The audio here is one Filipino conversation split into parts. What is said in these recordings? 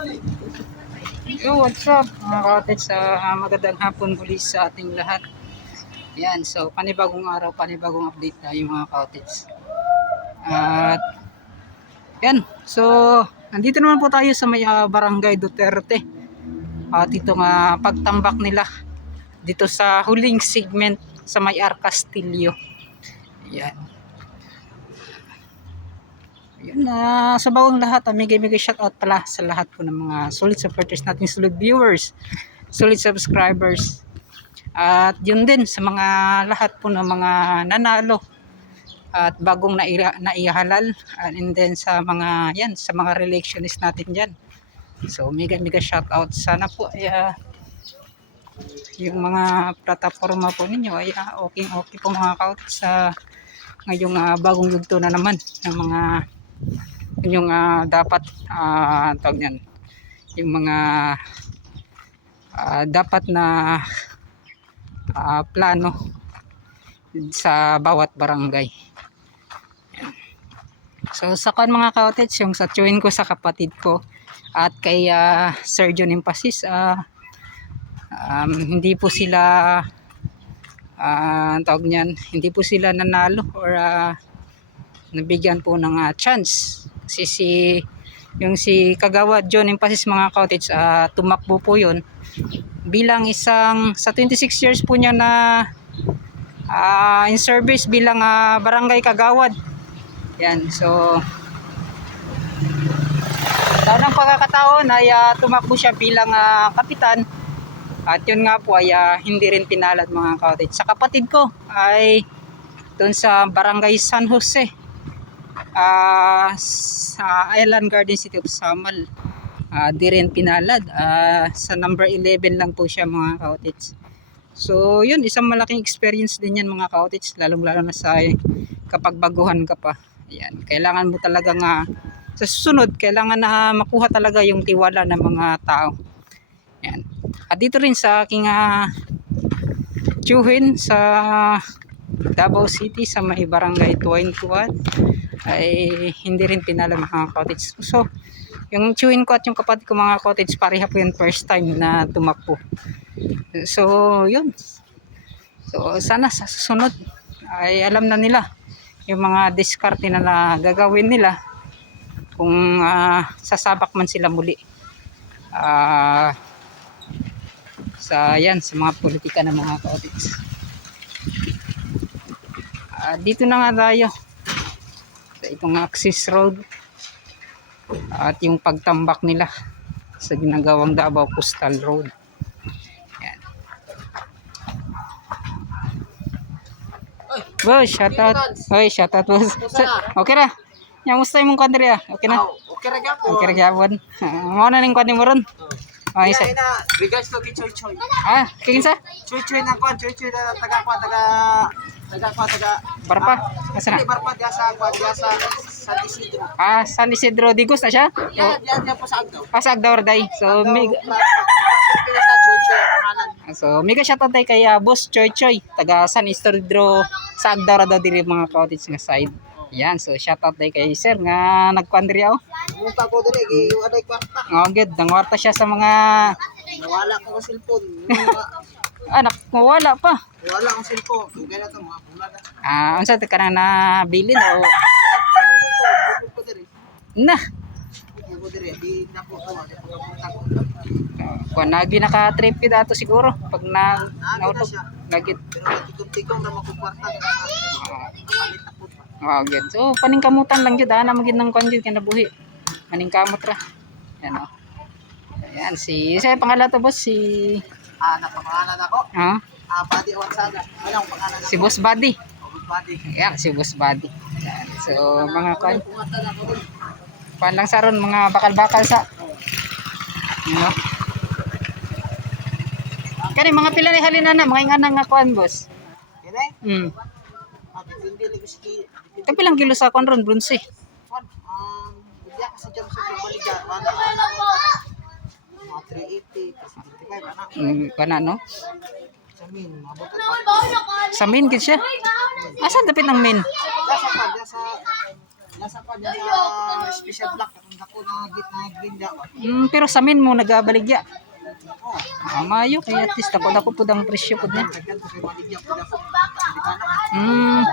Yo, what's up mga ka-cottage? Magandang hapon muli sa ating lahat. Yan, so panibagong araw, panibagong update tayo mga ka-cottage. At yan, so nandito naman po tayo sa may Barangay Duterte. At itong pagtambak nila dito sa huling segment sa may Castillo. Yan. Yun sa bawang lahat, mega shoutout pala sa lahat po ng mga solid supporters natin, solid viewers, solid subscribers. At yun din sa mga lahat po ng mga nanalo at bagong naihalal, and then sa mga yan, sa mga relationist natin diyan. So mega shoutout. Sana po ay yung mga plataforma po ninyo ay okay po mga ka-out sa ngayong bagong yugto na naman ng mga yung dapat tawag niyan, yung mga dapat na plano sa bawat barangay. So sa kan mga ka-cottage, yung sa tuwin ko sa kapatid ko at kay Sir John Empasis, hindi po sila tawag niyan, hindi po sila nanalo or nabigyan po ng chance kasi si Kagawad John Empasis mga ka-cottage, tumakbo po yun bilang isang sa 26 years po niya na in service bilang barangay kagawad. Yan, so tanang pagkakataon ay tumakbo siya bilang kapitan, at yun nga po ay hindi rin pinalad mga ka-cottage. Sa kapatid ko ay doon sa barangay San Jose, sa Island Garden City of Samal, di rin pinalad. Sa number 11 lang po siya mga ka-cottage. So yun, isang malaking experience din yan mga ka-cottage, lalong lalo na sa kapag baguhan ka pa. Ayan, kailangan mo talaga sa susunod, kailangan na makuha talaga yung tiwala ng mga tao. Ayan. At dito rin sa aking tiyuhin sa Davao City sa may barangay 21 ay hindi rin pinala mga ka-cottage. So yung tiyuhin ko at yung kapatid ko mga ka-cottage, pareha po yung first time na tumakbo. So yun, so sana sa susunod ay alam na nila yung mga diskarte na gagawin nila kung sasabak man sila muli sa mga politika ng mga ka-cottage. Dito na nga tayo sa itong access road at yung pagtambak nila sa ginagawang Davao Coastal Road. Yan. Boss, shoutout. Oy, shoutout boss. Okay ra. Nya musta imong country Okay na. Okay ra gyapon. Okay ra gyapon. Mao na ning country mo ron. Ay sa. Regards to Choy Choy. Kinsa? Choy Choy na kwan, Choy Choy na taga Barpa. Asa na? Barpa dia sa San Isidro. San Isidro Digos na siya? Yan po sa Agdaw. Sa Agdaw day. So Sa Choy Choy pangalan. So mega shoutout tay kay Boss Choy Choy, taga San Isidro sa Agdaw daw diri mga ka-cottage nga side. Yan, so shoutout tay kay sir nga nagkuan diri Munta ko diri aday kwarta. Good, nangwarta siya sa mga Nawala ko ang cellphone. anak, mawala pa. Wala akong cellphone. Kaya na to mga pula. Unsa ta kana na bilin o Ko diri. na? Ko diri di na ko to, pagpunta ko. Kuan lagi naka-trip kita ato siguro pag nautog lagi. Pero tikong-tikong na magkwarta. Good. So paningkamutan lang jud ana magid nang kuan jud kinabuhi. Maningkamot ra. Yan o. Ayan, sa pangalan to boss, Napangalan ako. Buddy Awansada. Anong pangalan ako? Si Boss Buddy. Buddy. Ayan, si Boss Buddy. Ayan. So mga kuan lang sa ron, mga bakal-bakal sa. Ano? Kani mga pila ni halina na, mga inganang nga kuan boss. Kini? Depende lagi ski. Ito pilang kilo sa kuan ron, bronze. Bigyan kasi dyan sa Baliga. 380, 375, Kana no? Sa min, mabot Sa main gid siya. Asan dapit ng main? Nasa pa, sa special block. Ako na gitna green da ba. Pero sa min mo nagabaligya. Oh, Mayo kaya at least dako pud ang presyo pud na. daghan sa baligya ko da. Di ba na? Hmm.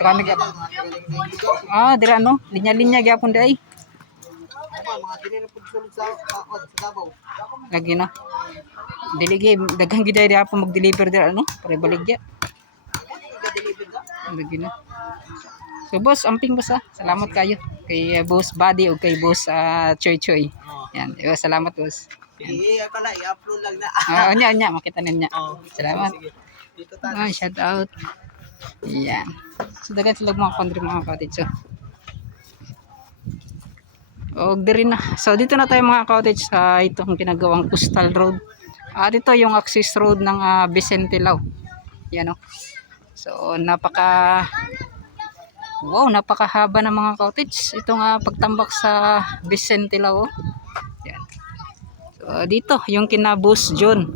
Trami gyud. Dira no, linya-linya gyapon dai. Mga dili na pud sulod sa Davao. Lagi no. Dili gyud daghang gyud dai ako mag-deliver dira no, para baligya. Ga-deliver da. Lagi no. So boss, amping boss ha. Salamat kayo kay boss Buddy o kay boss Choy Choy. Oh. Yan, salamat boss. Sige, pala i-upload lang na. Anya, makita niya. Oh, Salamat. sige. Dito tayo. Shout out. Yan. So dagat sila mga country mga cottage. So, diri na. So dito na tayo mga cottage sa itong ginagawang Coastal Road. Dito yung access road ng Vicente Lao. Yan o. So napakahaba ng mga cottage. Ito nga pagtambak sa Vicente Lao. Yan. So dito yung kina Boss John.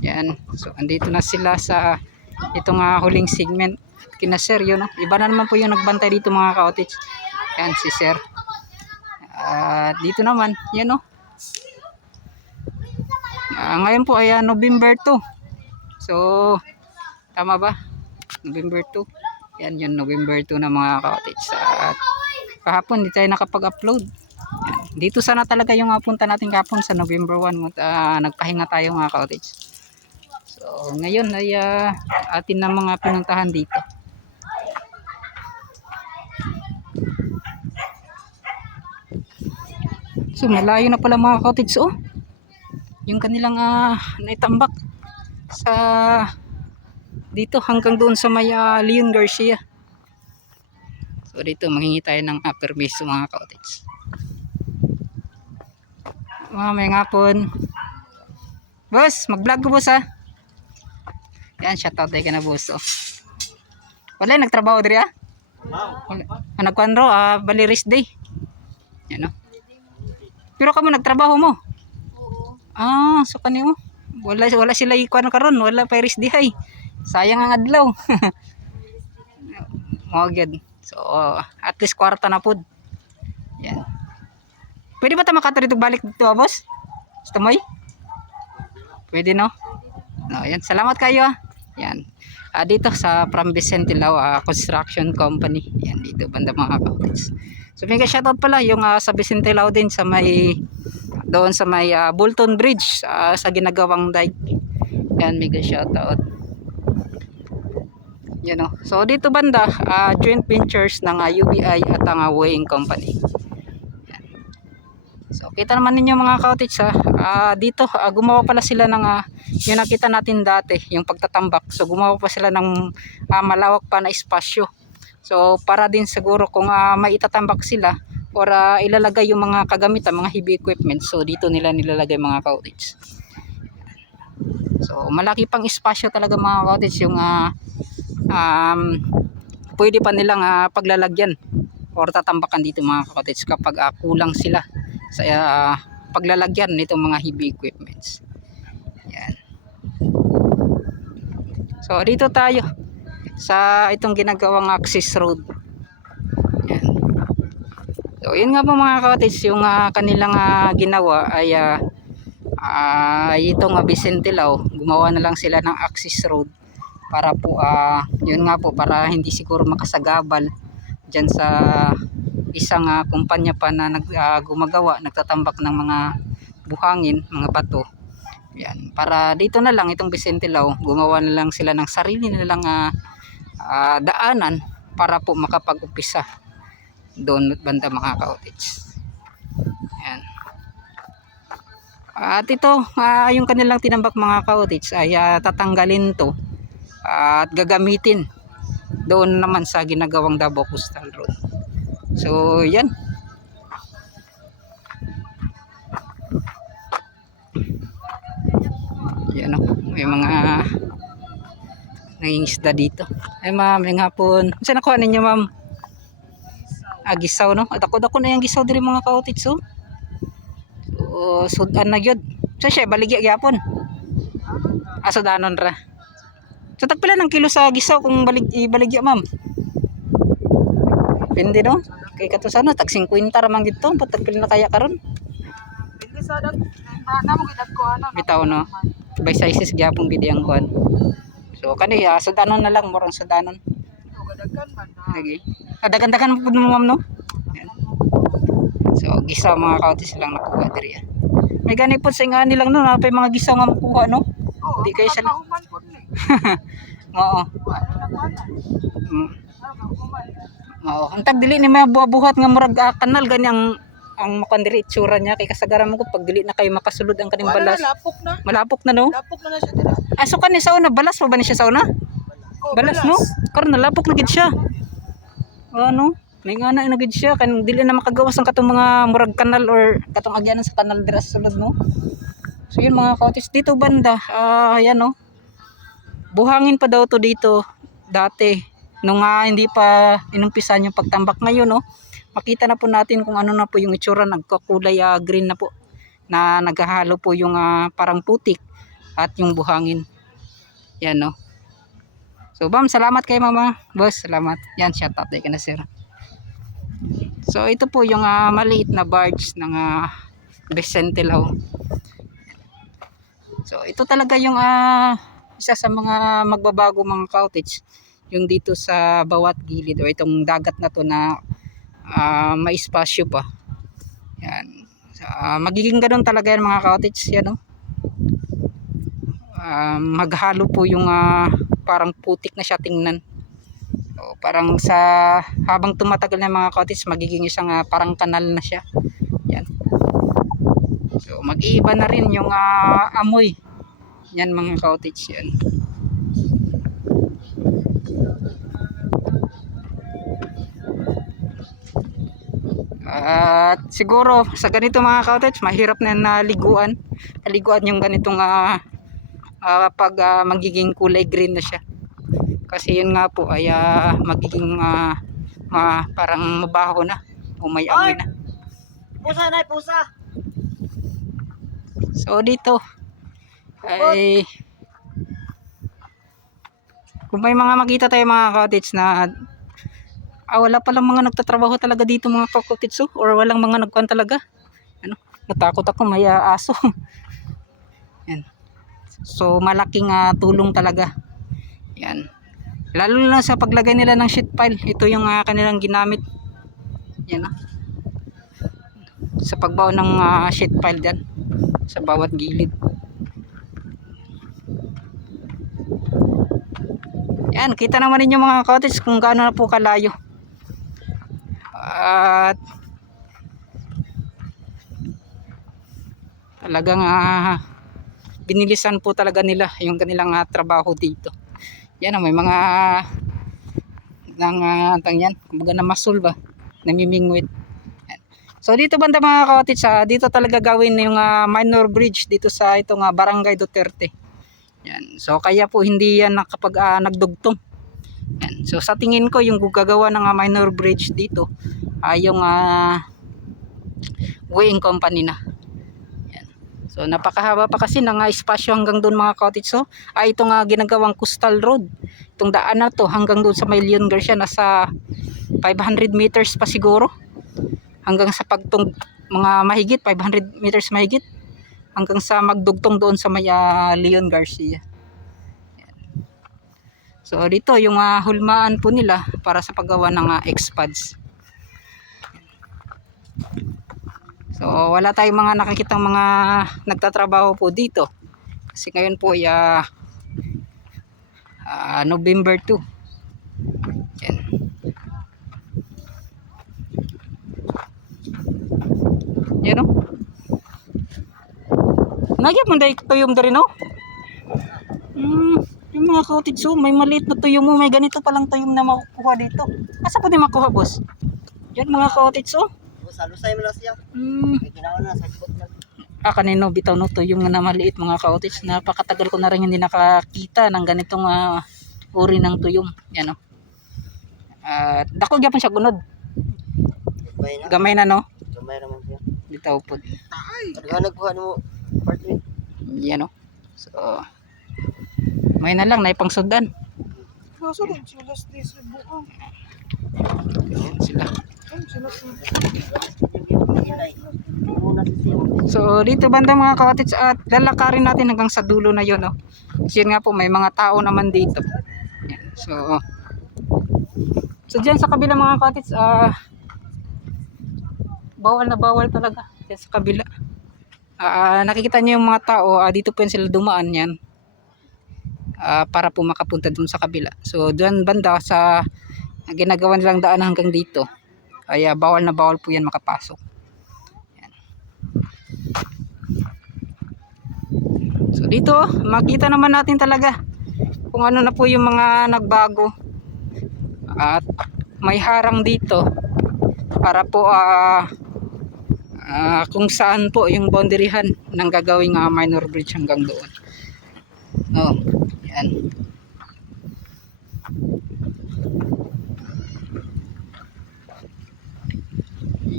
Yan. So andito na sila sa itong huling segment. Kina Sir yun. No? Iba na naman po yung nagbantay dito mga cottage. Yan si Sir. Dito naman. Yan o. Ngayon po ay November 2. So tama ba? November 2. Yan yung November 2 na mga cottage. At kahapon di tayo nakapag-upload. Dito sana talaga yung punta natin kahapon sa November 1. Nagpahinga tayo mga cottage. So ngayon ay atin na mga pinuntahan dito. So malayo na pala mga cottage oh. Yung kanilang naitambak sa dito hanggang doon sa may Leon Garcia. So dito manghingi tayo ng permiso mga cottage. May ngapon. Boss, mag-vlog ko boss ha. Yan, shoutout tayo ka na boss oh. Wala nagtrabaho diri ha? Nagkwanro, bali rest day. Yan oh. Pero kamo nagtrabaho mo? So kanimo. Wala sila ikuan karon, wala pa rest day hay. Sayang ang adlaw. Mo gyud. So at least kwarta na pud. Yan. Pwede ba ta makatuloy balik dito boss? Gusto mo? Pwede no? Yan. Salamat kayo Yan. Dito sa from Vicente Lao Construction Company. Yan dito banda mga cottage. So mega shoutout pala yung sa Vicente Lao din sa may doon sa may Bolton Bridge sa ginagawang dike. Yan mega shoutout. Yan o. So dito banda joint ventures ng UBI at ang weighing company. Yan. So kita naman ninyo mga cottage dito gumawa pala sila ng yung nakita natin dati yung pagtatambak. So gumawa pa sila ng malawak pa na espasyo. So para din siguro kung may itatambak sila or ilalagay yung mga kagamitan, mga heavy equipment. So dito nila nilalagay mga cottage. So malaki pang espasyo talaga mga cottage yung pwede pa nilang paglalagyan or tatambakan dito mga cottage kapag kulang sila sa paglalagyan nitong mga heavy equipments. Yan. So dito tayo sa itong ginagawang access road. Yan. So yun nga po mga cottage yung kanilang ginawa ay itong Vicente Lao, gumawa na lang sila ng access road para po yun nga po para hindi siguro makasagabal dyan sa isang kumpanya pa na gumagawa, nagtatambak ng mga buhangin, mga bato. Yan, para dito na lang itong Vicente Lao, gumawa na lang sila ng sarili nilang daanan para po makapag-upisa doon banda mga cottage. Yan. At ito, yung kanilang tinambak mga cottage ay tatanggalin to at gagamitin doon naman sa ginagawang Davao Coastal Road. So yan. Yan o, may mga nangingisda dito. Ay ma'am, may hapon. Saan nakuha ninyo ma'am? Gisaw no? At ako na yung gisaw diri mga cottage so. So sudan na gyud. So siya baligya gyapon. Sudanon ra. So tagpila ng kilo sa gisaw kung ibaligya ma'am? Depende no? Kay kato sana tag 50 ra man gito, patag pila na kaya karon. Hindi sa dag. Na mo gidag ko ano. Bitaw no. By sizes gyapon gid ang kuan. So kani sudanon na lang murang sudanon. Gadagan man. Lagi. Dagan-dagan mo pud mo ma'am no. Yan. So gisa mga kautis lang nakuha diri. May gani po sa nga nilang no, napay mga gisa nga makuha no. Di kayo siya. Oo. Oo, ang tag dili ni mabuhat nga murag kanal gani ang makuan diri itsura niya kay kasagaran mo ko pag dili na kayo makasulod ang kaning balas. Lapok na. Malapok na no. Lapok na siya dira. Aso kani sa una balas pa ba ni siya sa una? Balas no. Karon nalapok na gid siya. Ano? May nga na gid siya kan dili na makagawas ang katong mga murag kanal or katong agyanan sa kanal dira sa sulod no. So yun mga kautis dito banda yan no. Buhangin pa daw to dito dati nung hindi pa inumpisan yung pagtambak ngayon no. Makita na po natin kung ano na po yung itsura nagkakulay green na po na naghahalo po yung parang putik at yung buhangin. Yan no. So bam, salamat kay mama. Boss, salamat. Yan, shout out ka na sir. So ito po yung maliit na barge ng Vicente Lao. So ito talaga yung isa sa mga magbabago mga cottage yung dito sa bawat gilid o itong dagat na to na may espasyo pa. Yan. So, magiging ganoon talaga yan mga cottage yan no. Maghalo po yung parang putik na siya tingnan. So, parang sa habang tumatagal na mga cottage magiging isang parang kanal na siya. Yan. So mag-iiba na rin yung amoy. Yan mga cottage yan. At siguro sa ganito mga cottage mahirap na naliguan. Paliguan yung ganitong pag magiging kulay green na siya. Kasi yun nga po ay magiging parang mabaho na o may amoy na. Pusa na, pusa. So dito ay kung may mga makita tayo mga cottage na wala palang mga nagtatrabaho talaga dito mga cottage or walang mga nagkuhan talaga. Ano, natakot ako may aso. Yan. So malaking tulong talaga. Yan. Lalo na sa paglagay nila ng sheet pile. Ito yung kanilang ginamit. Yan sa pagbaon ng sheet pile dyan sa bawat gilid. Yan, kita naman ninyo mga cottage kung gaano na po kalayo. At talagang binilisan po talaga nila yung kanilang trabaho dito. Yan may mga yan, kumbaga na masul ba, namimingwit. Yan. So dito banda mga cottage, dito talaga gawin yung minor bridge dito sa itong Barangay Duterte. Yan. So kaya po hindi yan kapag nagdugtong. Yan. So sa tingin ko yung gagawa ng minor bridge dito yung weighing company na. Yan. So napakahaba pa kasi ng espasyo hanggang doon mga cottage. So itong ginagawang coastal road. Itong daan na to hanggang doon sa may Leon Garcia nasa 500 meters pa siguro. Hanggang sa pagtung mga mahigit 500 meters mahigit hanggang sa magdugtong doon sa may Leon Garcia. Yan. So dito yung hulmaan po nila para sa paggawa ng X-pads. So wala tayong mga nakikitang mga nagtatrabaho po dito. Kasi ngayon po ay November 2. Yan. Yan o. Nagyap mo dahil tuyom dari no? Yung mga cottage may maliit na tuyom mo. May ganito palang tuyom na makukuha dito. Asa po di makuha boss? Yan mga cottage Lusay mo lang siya. Ginawa na sa ikot lang. Kanino bitaw no tuyom na maliit mga cottage. Napakatagal ko na rin hindi nakakita ng ganitong uri ng tuyom. Yan o. Dako gyapon siya gunod. Gamay na no? Gamay naman siya. Bitaw po. Nagkuha mo apartment. Yan o. So may na lang naipang sudan. Nasa rin sila sa buong. Yan sila. So dito banda mga ka-cottage at lalakarin natin hanggang sa dulo na yun, no? Kasi yun nga po may mga tao naman dito. Yan. So dyan sa kabila mga ka-cottage, bawal na bawal talaga dyan sa kabila. Nakikita niyo yung mga tao, dito po yan sila dumaan yan. Para po makapunta dun sa kabila. So dyan banda sa ginagawa nilang daan hanggang dito. Kaya bawal na bawal po yan makapasok. Yan. So dito makita naman natin talaga kung ano na po yung mga nagbago. At may harang dito para po kung saan po yung boundaryhan ng gagawing minor bridge hanggang doon. Oh, yan.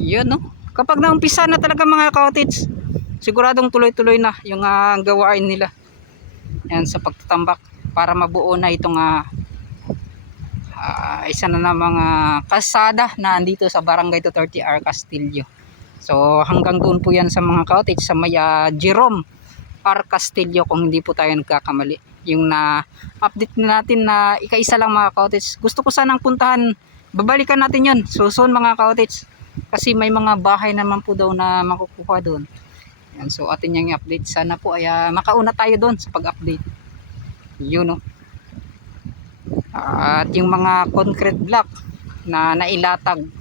Yun, no? Kapag naumpisa na talaga mga cottage, siguradong tuloy-tuloy na yung gawain nila. Yan sa pagtatambak para mabuo na itong isa na mga kalsada na andito sa Barangay 230R Castillo. So hanggang doon po yan sa mga cottage sa may Jerome R Castillo kung hindi po tayo nagkakamali. Yung update natin na ika-isa lang mga cottage. Gusto ko sanang puntahan, babalikan natin yun susun mga cottage. Kasi may mga bahay naman po daw na makukuha doon. Yan, so atin yung i-update. Sana po ay makauna tayo doon sa pag-update. Yun, no? At yung mga concrete block na nailatag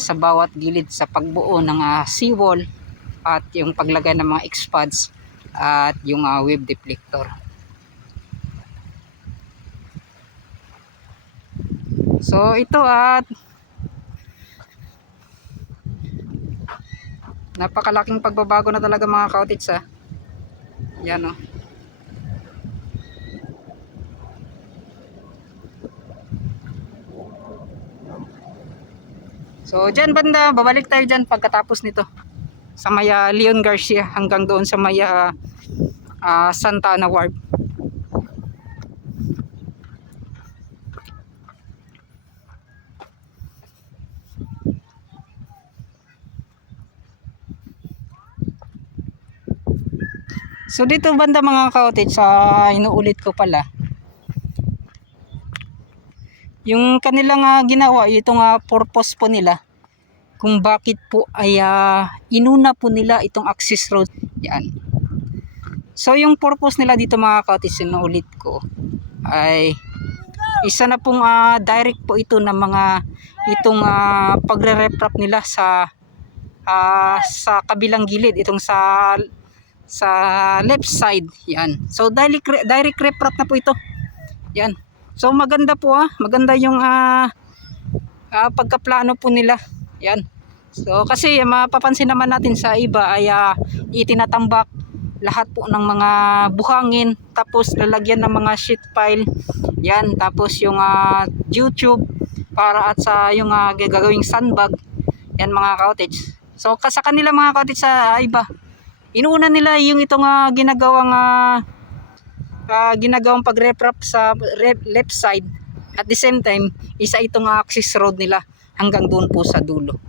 sa bawat gilid sa pagbuo ng seawall at yung paglagay ng mga expads at yung wave deflector. So ito at napakalaking pagbabago na talaga mga cottage yan, no? So dyan banda, babalik tayo dyan pagkatapos nito sa may Leon Garcia hanggang doon sa may Santa Ana Wharf. So dito banda mga cottage, inuulit ko pala yung kanilang ginawa, itong purpose po nila kung bakit po ay inuna po nila itong access road yan. So yung purpose nila dito mga cottage, inuulit ko, ay isa na pong direct po ito ng mga itong pagre-reprop nila sa kabilang gilid, itong sa left side yan. So direct reprop na po ito yan. So maganda po maganda yung pagkaplano po nila yan. So kasi mapapansin naman natin sa iba ay itinatambak lahat po ng mga buhangin, tapos lalagyan ng mga sheet pile yan, tapos yung YouTube para at sa yung gagawing sandbag yan mga cottage. So sa kanila mga cottage sa iba, inuuna nila yung itong ginagawang pag-reprop sa left side, at the same time isa itong access road nila hanggang doon po sa dulo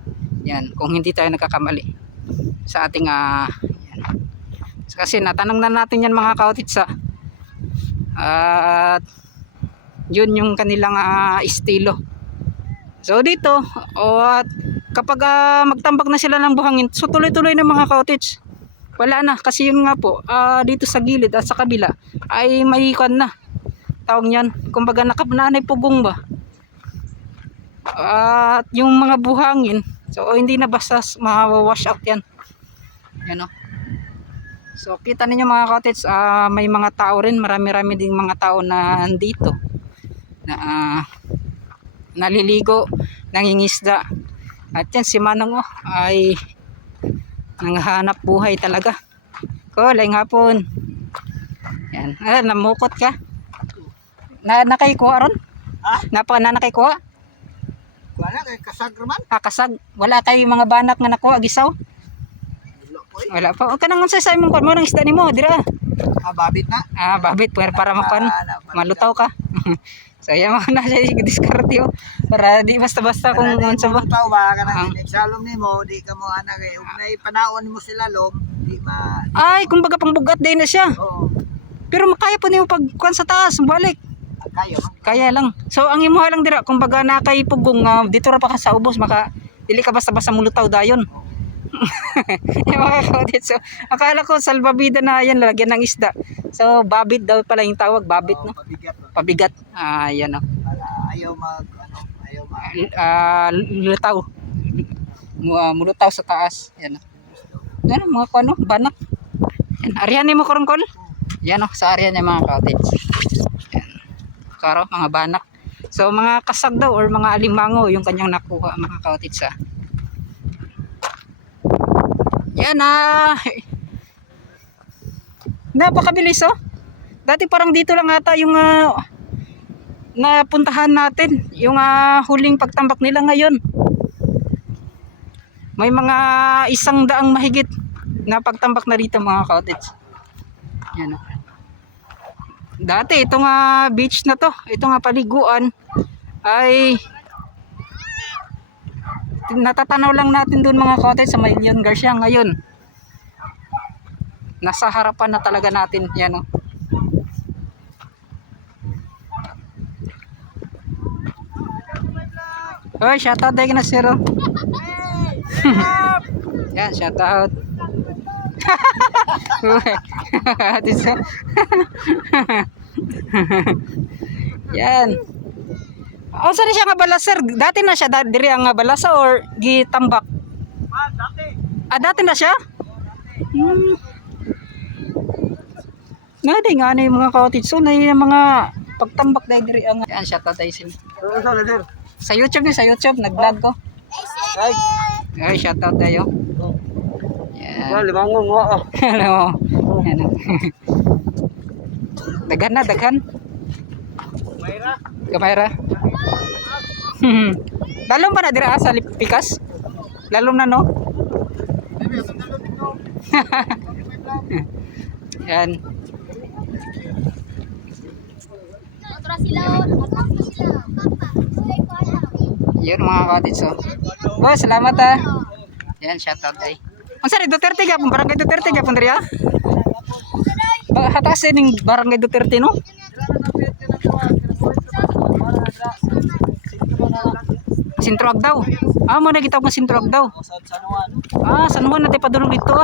yan, kung hindi tayo nagkakamali sa ating yan. Kasi natanong na natin yan mga cottage at yun yung kanilang estilo. So dito at kapag magtambak na sila ng buhangin, so tuloy-tuloy na mga cottage, wala na, kasi yung nga po dito sa gilid at sa kabila ay may na tawag niyan, kumbaga nakapnanay pugong ba, at yung mga buhangin, so hindi na basta ma-wash out yan, yan o. So kita ninyo mga cottage, may mga tao rin, marami-rami ding mga tao na andito na naliligo, nangingisda. At yan si Manong ay nanghanap buhay talaga. Kulay hapon. Yan. Namukot ka. Nakaykuha ron? Nakaykuha? Wala kay kasag man. Kasag. Wala kay mga banak nga nakuha gisaw? Wala pa. O kanang unsa sa imong kon mo nang isda nimo dira? Babit na. Babit para makon. Malutaw ka. So yan mga nasa diskarte oh. Para di basta-basta kung unsa ba. Tao ba ka nang exalom nimo, di ka mo anak eh. Ug nay panaon mo sila lom, di ma Ay, kumbaga pangbugat din na siya. Oo. Pero makaya po nimo pag kuan sa taas, balik. Kayo. Kaya lang. So ang imuha lang dira kumbaga nakay pugong dito ra pa ka sa ubos maka dili ka basta-basta mulutaw dayon. Yung mga kaudit. So akala ko salbabida na yan lalagyan ng isda. So babit daw pala yung tawag, babit no. Pabigat. Pabigat. Yan oh. Para ayaw mag ano, ayaw mag Lutaw. Mulutaw sa taas. Yan oh. Yan mga kuno, banak. Yan, arihan mo korongkol. Yan oh, sa area niya mga kaudit. Yan. Karo mga banak. So mga kasag daw or mga alimango yung kanyang nakuha mga kaudit sa. Yan napakabilis oh. Dati parang dito lang ata yung napuntahan natin. Yung huling pagtambak nila ngayon. May mga 100 mahigit na pagtambak na rito mga kautits. Yan oh. Dati itong beach na to, itong paliguan ay natatanaw lang natin doon mga kautits sa Leon Garcia. Ngayon nasa harapan na talaga natin. Yan oh. Oy, shoutout dahil na siro. Yan, shoutout. Yan. O saan siya nga bala sir? Dati na siya diri ang balasa or gitambak? Dati. Dati na siya? Nga din nga yung mga kautitso na yung mga pagtambak dahil diri ang yan shoutout dahil sila. Sa YouTube nag-vlog ko. Ay, shoutout tayo. Yan. Limangon mo ah. Hello. Yan. Daghan. Mayra. Kamayra. Lalong pa na dira sa Pikas? Lalong na no? Yan. Yun mga kautits so. Oh, salamat Yan, shoutout ay. Ang sari Duterte gapon, barangay Duterte gapon diri ha? Hatas ning barangay Duterte no? Sintro Agdaw. Mo na gitawag ng Sintro Agdaw. San Juan natin padulong dito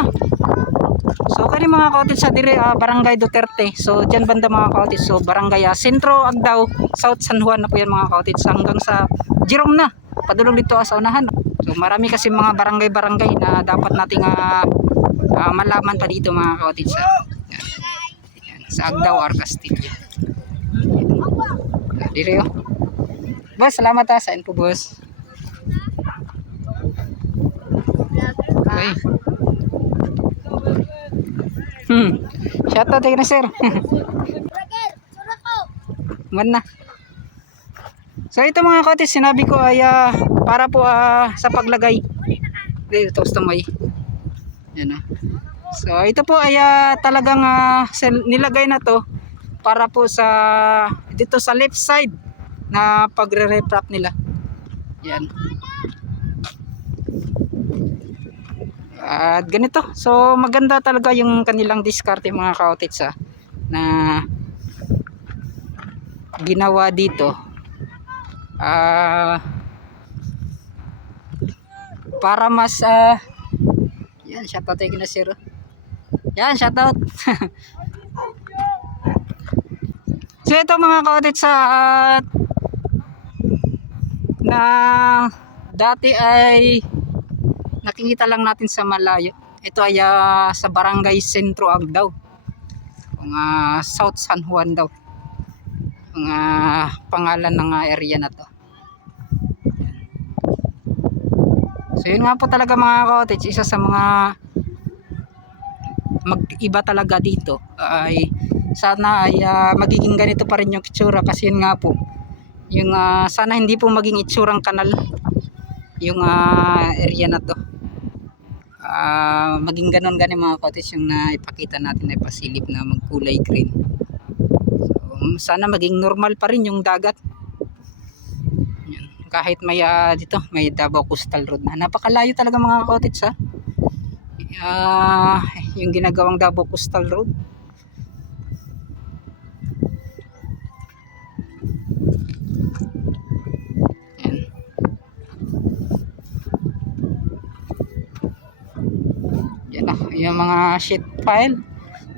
So kani mga kautits sa dire barangay Duterte. So diyan banda mga kautits. So barangay Sentro Agdaw, South San Juan na po yan mga kautits hanggang sa Jerome na. Padulong dito sa unahan. So marami kasi mga barangay-barangay na dapat nating malaman pa dito mga kautits. Yan, sa Agdaw or Castillo. Dire oh. Boss, salamat sa info boss. Okay. Shoutout na sir. Mana. So ito mga kautits, sinabi ko ay para po sa paglagay. Dito sa may. Yan So ito po ay talagang nilagay na to para po sa dito sa left side na pagre-reprap nila. Yan. At ganito. So maganda talaga yung kanilang diskarte mga kautits na ginawa dito. Para mas yan, shoutout tayo na sir. Yan, shoutout. So ito mga kautits na dati ay nakikita lang natin sa malayo. Ito ay sa barangay Sentro Agdaw. Ang South San Juan daw. Ang pangalan ng area na to. So yun nga po talaga mga kautits, isa sa mga mag-iba talaga dito ay sana ay magiging ganito pa rin yung itsura kasi yun nga po yung sana hindi po maging itsurang kanal yung area na to. Maging ganon mga kautits yung naipakita natin na pasilip na magkulay green. So, sana maging normal pa rin yung dagat. Kahit may dito may Davao Coastal Road na. Napakalayo talaga mga ka-cottage ha. Yung ginagawang Davao Coastal Road. Yan. Yan na, yung mga sheet pile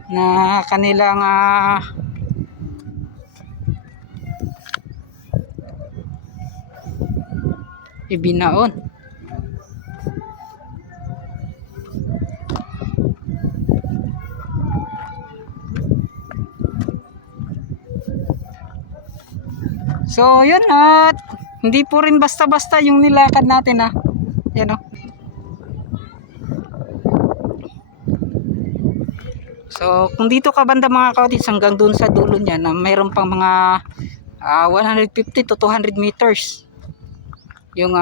na kanilang ibinaon. So yun, at hindi po rin basta-basta yung nilakad natin ha. Yan o. So kung dito ka banda mga ka-cottage hanggang dun sa dulo niya na mayroon pang mga 150 to 200 meters yung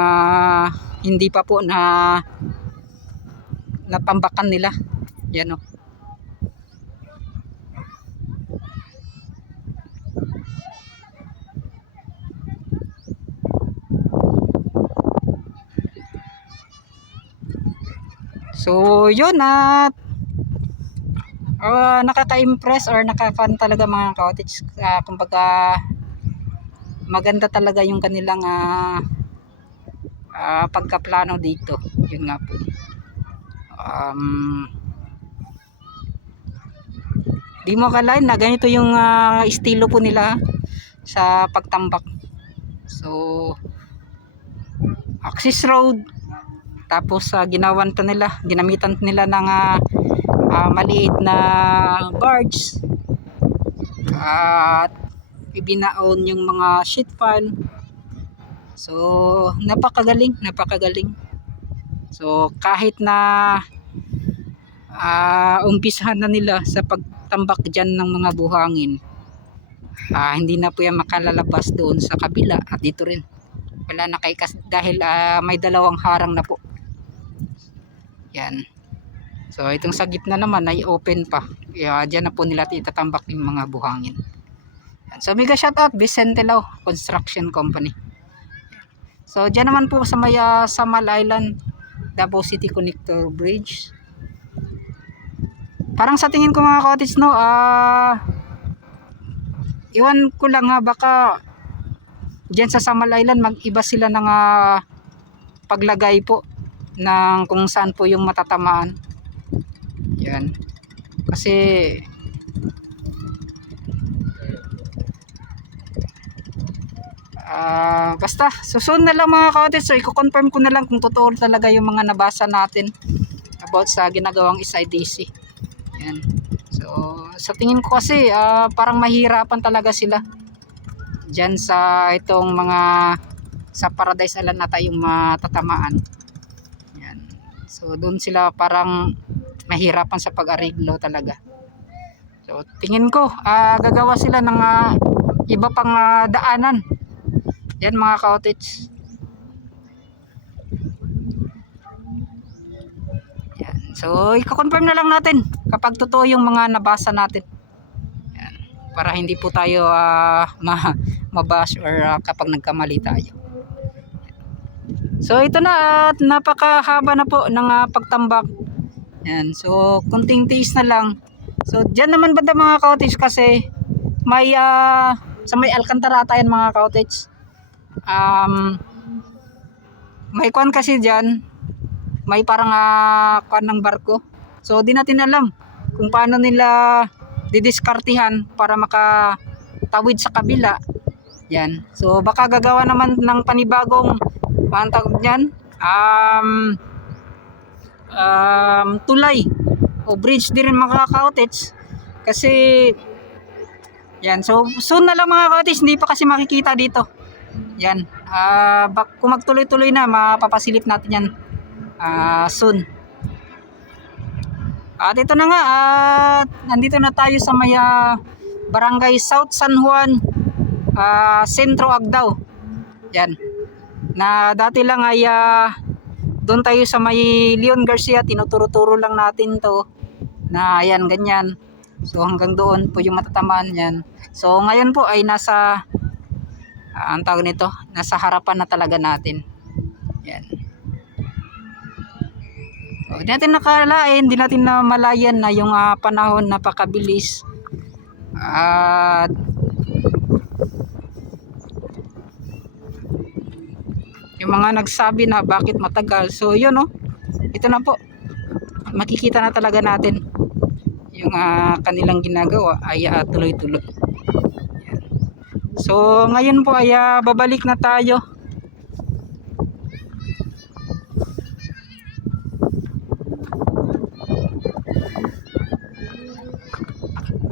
hindi pa po na natambakan nila. Yan o. So yun, at nakaka-impress or nakaka-fun talaga mga ka-cottage. Kumbaga maganda talaga yung kanilang pagkaplano dito. Yun nga po. Di mo akalain na ganito yung estilo po nila sa pagtambak. So access road, tapos ginamitan nila ng maliit na barge at ibinaon yung mga sheet pile. So napakagaling. So kahit na umpisahan na nila sa pagtambak dyan ng mga buhangin, hindi na po yan makalalabas doon sa kabila, at dito rin wala na dahil may dalawang harang na po. Yan. So itong sa gitna naman ay open pa. Diyan na po nila itatambak yung mga buhangin. Yan. So mega shoutout Vicente Lao Construction Company. So diyan naman po sa may Samal Island, Davao City Connector Bridge. Parang sa tingin ko mga cottage no, iwan ko lang baka diyan sa Samal Island mag-iba sila ng paglagay po ng kung saan po yung matatamaan. Yan. Kasi basta susunod na lang mga cottage. So i-confirm ko na lang kung totoo talaga yung mga nabasa natin about sa ginagawang SIDC. Yan. So sa tingin ko kasi parang mahirapan talaga sila dyan sa itong mga sa Paradise Island na tayong matatamaan. Yan. So doon sila parang mahirapan sa pag-ariglo talaga. So tingin ko gagawa sila ng iba pang daanan. Yan mga cottage. Yan. So i-confirm na lang natin kapag totoo yung mga nabasa natin. Yan. Para hindi po tayo mabash or kapag nagkamali tayo. So ito na, at napakahaba na po ng pagtambak. Yan. So kunting tiis na lang. So diyan naman banda mga cottage kasi may sa may Alcantarata yan mga cottage. May kwan kasi diyan. May parang kwan ng barko. So di natin alam kung paano nila didiskartihan para makatawid sa kabila. Yan. So baka gagawa naman ng panibagong tawag niyan, tulay o bridge din mga cottage. Kasi yan. So soon na lang mga cottage, hindi pa kasi makikita dito. Yan. Kung magtuloy-tuloy na, mapapasilip natin yan soon. At ito na nga, nandito na tayo sa may Barangay South San Juan, Centro Agdao. Yan. Na dati lang ay doon tayo sa may Leon Garcia, tinuturo-turo lang natin to na ayan ganyan. So hanggang doon po yung matatamaan yan. So ngayon po ay nasa ang tawag nito, nasa harapan na talaga natin. Yan. So, hindi natin nakalain, hindi natin na malayan na yung panahon napakabilis. At yung mga nagsabi na bakit matagal, so yun no, ito na po, makikita na talaga natin yung kanilang ginagawa ay tuloy-tuloy. Yan. So ngayon po ay babalik na tayo.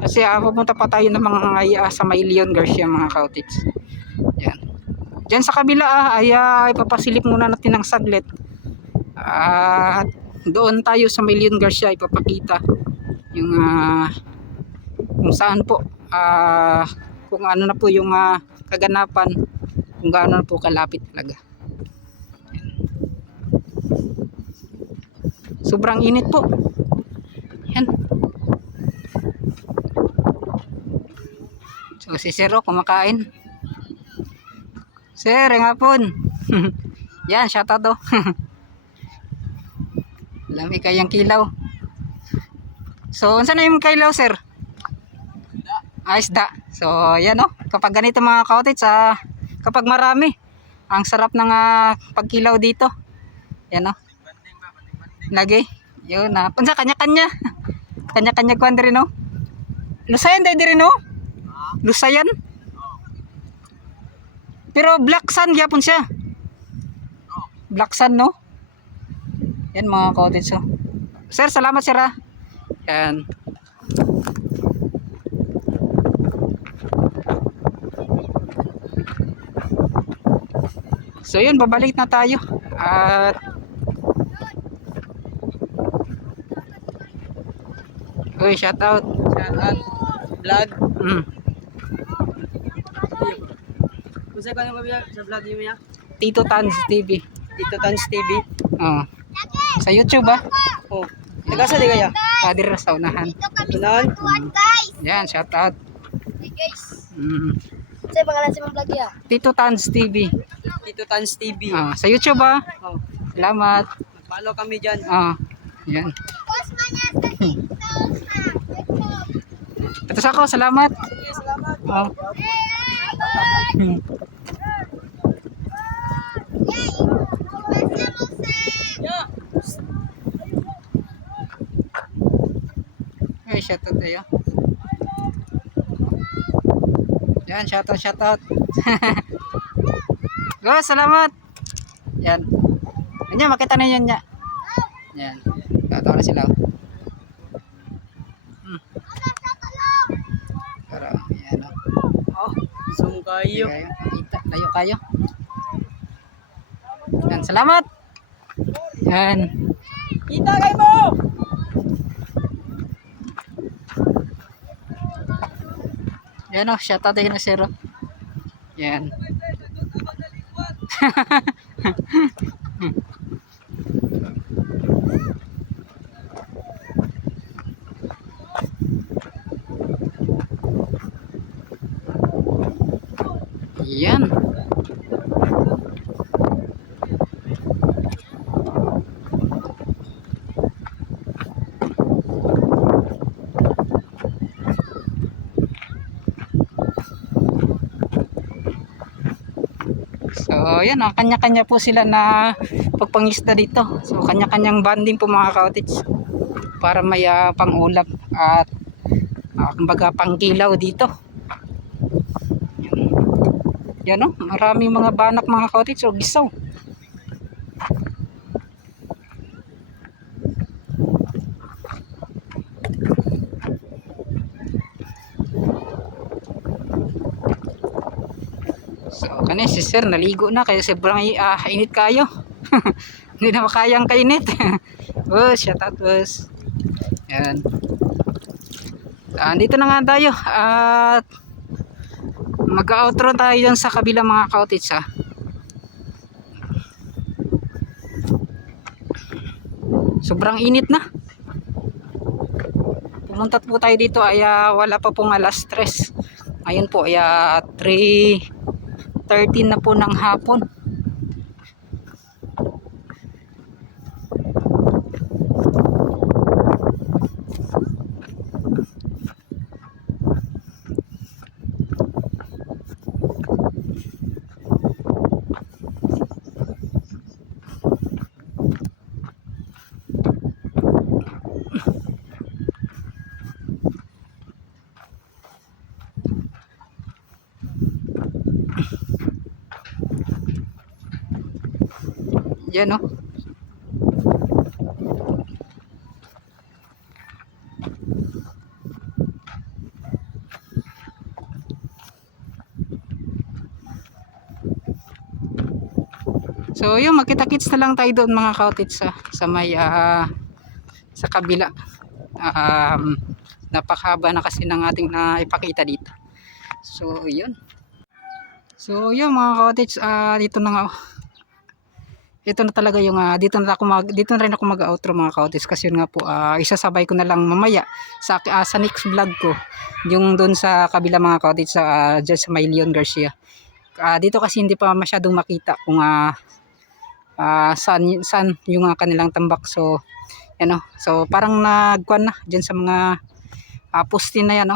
Kasi pupunta pa tayo ng mga sa may Leon Garcia mga kautits. Yan. Diyan sa kabila ay ipapasilip muna natin ng saglit. At doon tayo sa may Leon Garcia ipapakita yung kung saan po kung ano na po yung kaganapan, kung gaano na po kalapit talaga. Sobrang init po. Yan. So si Sir kumakain. Sir, nga po. Yan, shoutout do. Lami kayang kilaw. So, unsa na yung kilaw, sir? Isda. So, yan o. Kapag ganito mga kautits, kapag marami, ang sarap ng pagkilaw dito. Yan o. Lagi. Yun na. Unsa kanya-kanya. Kanya-kanya kwan rin o. Lusayan tayo rin o. Lusayan. Pero black sun gyapon siya. Black sun no. Yan mga kautits o. Sir, salamat sir ha. Yan. So yun, babalik na tayo. At uy, shout out. Shout out. Vlog. Kung saan ka nang mabiyag sa vlog niyo ya? Tito Tans TV. Tito Tans TV. Oh. Sa YouTube Oh. Taga sa di kaya? Kadir sa unahan. Tunan. Yan, shout out. Hey guys, Mm. saya pangalan sa mga vlog ya. Tito Tans TV. Tito Tans TV. Sa YouTube Oh. Salamat. Follow kami diyan. Yan. Ito ako, salamat. Salamat. Ay, shoutout tayo. Yan, shoutout. Go, salamat. Yan. Yan, makita na yun niya. Yan. Shoutout na sila. Pero, yan. Oh, zoom kayo. Layo kayo. Yan, salamat. Yan. Kita kayo mo. Yan o, shoutout tayo na zero. Yan. Yan. So, yan, kanya-kanya po sila na pagpangisda dito. So, kanya-kanyang banding po mga kautits para may pang-ulap at kumbaga pangkilaw dito. Yan o, maraming mga banak mga kautits o gisaw. So, kani si sir naligo na kaya sobrang init kayo. Hindi na makayang kainit. Oh, shout out us. Yan. Dito na nga tayo at mag-outro tayo dyan sa kabilang mga kautits ha. Sobrang init na. Pumunta po tayo dito ay wala pa pong alas 3. Ngayon po ay 13 na po ng hapon. Yan oh. So yun, magkita-kits na lang tayo doon mga kaotits sa may sa kabila. Napakahaba na kasi ng ating ipakita dito. So yun. So yun mga kaotits, dito na nga. Ito na talaga yung dito na rin ako mag-outro mga kaotits, kasi yun nga po isasabay ko na lang mamaya sa next vlog ko yung doon sa kabila mga kaotits, dyan sa may Leon Garcia. Dito kasi hindi pa masyadong makita kung saan yung kanilang tambak. So yan so parang nagkuan na dyan sa mga poste na yan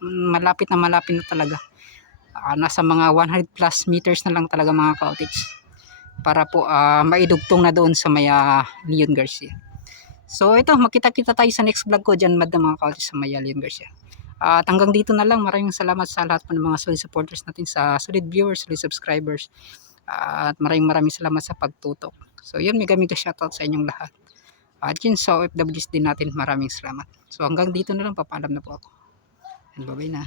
malapit na talaga. Nasa mga 100 plus meters na lang talaga mga kaotits, para po maidugtong na doon sa may Leon Garcia. So ito, makita-kita tayo sa next vlog ko dyan mga kaotits sa may Leon Garcia. At hanggang dito na lang. Maraming salamat sa lahat po ng mga solid supporters natin, sa solid viewers, solid subscribers. At maraming salamat sa pagtutok. So yun, mega shoutout sa inyong lahat. At yun, sa OFWs din natin, maraming salamat. So hanggang dito na lang, papaalam na po ako. And bye-bye na.